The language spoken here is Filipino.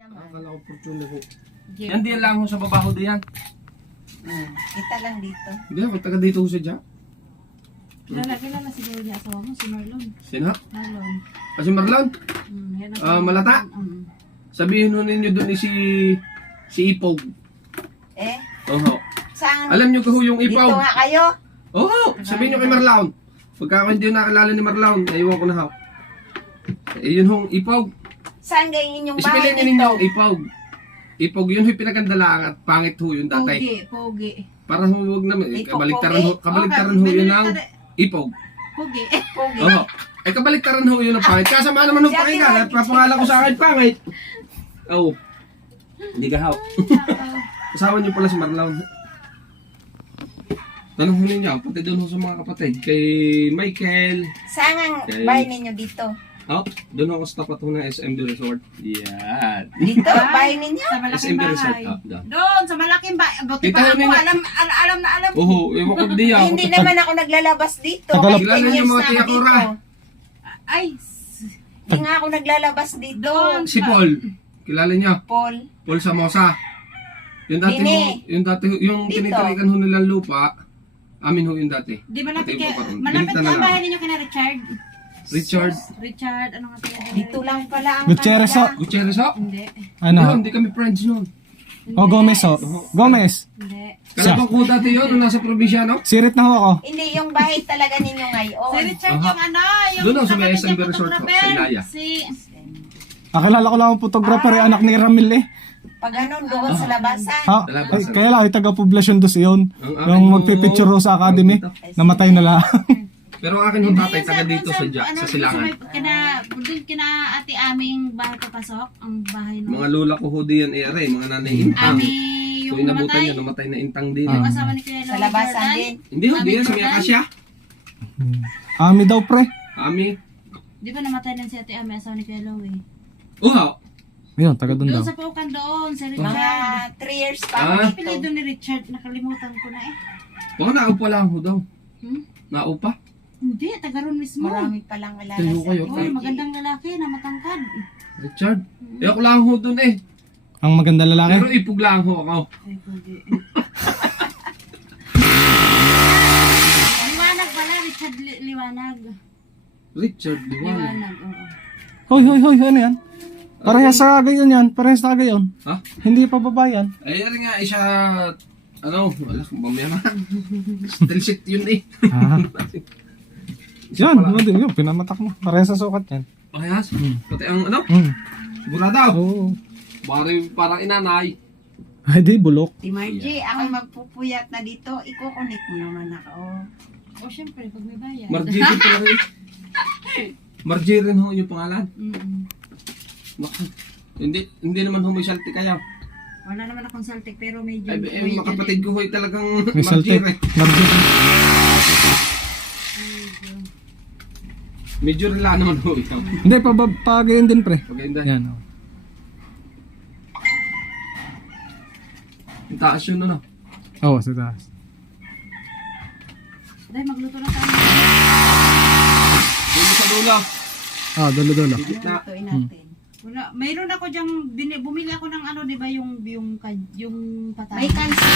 Akala ko fortune ko. Jeep. Yan din lang ho sa babaho diyan. Kita lang dito. Hindi ako taga dito ho sa dyan. Kilala siguro niya asawa mo, si Marlon. Sino? Marlon. Kasi Marlon? Yan Malata? Sabihin ho ninyo doon si Ipog. Oo. Saan? Alam nyo ko ho yung Dito Ipog. nga kayo. Oo. Sabihin nyo kay Marlon. Pagka ako hindi nakilala ni Marlon, aywan ko na ho. Yun hong Ipog. Saan kayo inyong bahay Ispilin dito? ninyo yung Ipog. Ipog yun ho yung pinagandalaang at pangit ho yung dati. Pogi. Para huwag naman. Ipog, Kabaliktaran ho yun ng Ipog. Pogi. Pogi. Oo. Kabaliktaran ho yun ng pangit. Kasama naman ng pangit ka. Papangalan ko sa akin pangit. Oo. Hindi ka haw. Kasama niyo pala si Marlon. Tanong ho ninyo, pati doon ho sa mga kapatid. Kay Michael. Saan ang Okay. bahay ninyo dito? Oh, doon ako sa tapat ho ng SMD Resort. Yan. Dito, bahay ninyo? Sa malaking SMD Resort. bahay. Doon. Doon, sa malaking bahay. Buti Kita pa ho ako, ninyo. alam na alam. Oo, ewan ko di Eh, ako. hindi naman ako naglalabas dito. Tagalog. Kahit 10 Kilala niyo years mga na ako tiyakura. dito. Ay, Hindi nga ako naglalabas dito. Doon. Si Paul. Kilala niyo? Paul. Paul Samosa. Yung dati Dini. ho, yung Dito. tinitirikan ho nilang lupa. Amin ho yung dati. di malapit Pati ka, iba pa ron. malapit Binita ka na ang lang. bahay ninyo kina Richard. Richard. Ano nga kaya? Dito lang pala ang Gutierrez, kanila. Gutierrez ho? Hindi. Ano? Ano? Hindi kami friends noon. O Gomez o. Gomez. Hindi. Kalabang ko dati yun, nung nasa probinsya, no? Sirit na ho ako. Hindi, yung bahay talaga ninyo ngayon. Si Richard Aha. yung ano, yung Doon ako sa may kapatid SM niyang Resort po, photographer. sa Ilaya. Si Akilala ko lang ang photographer, yung anak ni Ramil eh. Pag ganun, doon sa labasan. Ha? Ay, kaya lang, ay taga-poblasyon dos yun. Ang akin Yung ho- magpipicture ho sa academy. Namatay na lang. Pero ang akin yung tatay, Hindi, taga doon dito sa ano, Silangan. doon kina ate aming bahay papasok, ang bahay no. Mga lola ko ho diyan, ere, mga nanay intang. Ami So yung inabutan namatay. niya, namatay na intang din. Yung Ah. asawa ni Kuya Sa Lola labasan Jordan. din. Hindi ho, diyan sa may Akasya. Ami daw pre. Ami. Di ba namatay din si ate Ami, asawa ni Kuya Lowe? Uha. Ayun, taga doon daw. Doon sa Paukan doon, si Mga Richard. 3 years pa Ah. ako Ano pili dito. doon ni Richard? Nakalimutan ko na eh. Baka naupa lang ho daw. Hmm? Naupa? Hindi, taga ron mismo. Marami palang alala Tayo sa kayo. Uy, akin. magandang lalaki na matangkad. Richard. Eh ako lang ho dun eh. Ang maganda Pero lalaki. ipog lang ho ako. Ay, pwede. Liwanag pala, Richard Liwanag. Richard Liwan. Liwanag, oo. Hoy, ano yan? Parehas sa gayon yan. Parehas na gayon. Ha? Hindi pa babayan. Eh yan nga, isa... Ano? Wala kong bamyaman. Still shit yun eh. Ah. Yan, yun, pinamatak mo. Parehas sa sukat yan. Parehas? Pati ang ano? Sigurado. Oo. Parang inanay. Ay, di, bulok. Si Margie, ako'y magpupuyat na dito. Ikukunik mo naman ako. O, syempre, pag may bayan. Margie rin pala rin. Margie rin ho yung pangalan. Mm-mm. Naku. Hindi naman humisalti kayo. Wala naman akong saltik, pero medyo... Ay, mga kapatid ko ho'y talagang May Margie saltik. rin. Margie. Medyo rila naman ho ikaw. Hindi, pa gayon din pre. Paganda. Yan, oh. Ang taas yun ano. Oo, sa taas. Dahil magluto na tayo. Dito sa dulo. Dulo. Gitna. Lutuin natin. Wala, mayroon ako diyang, bumili ako ng ano, di ba, yung patay. May kansi.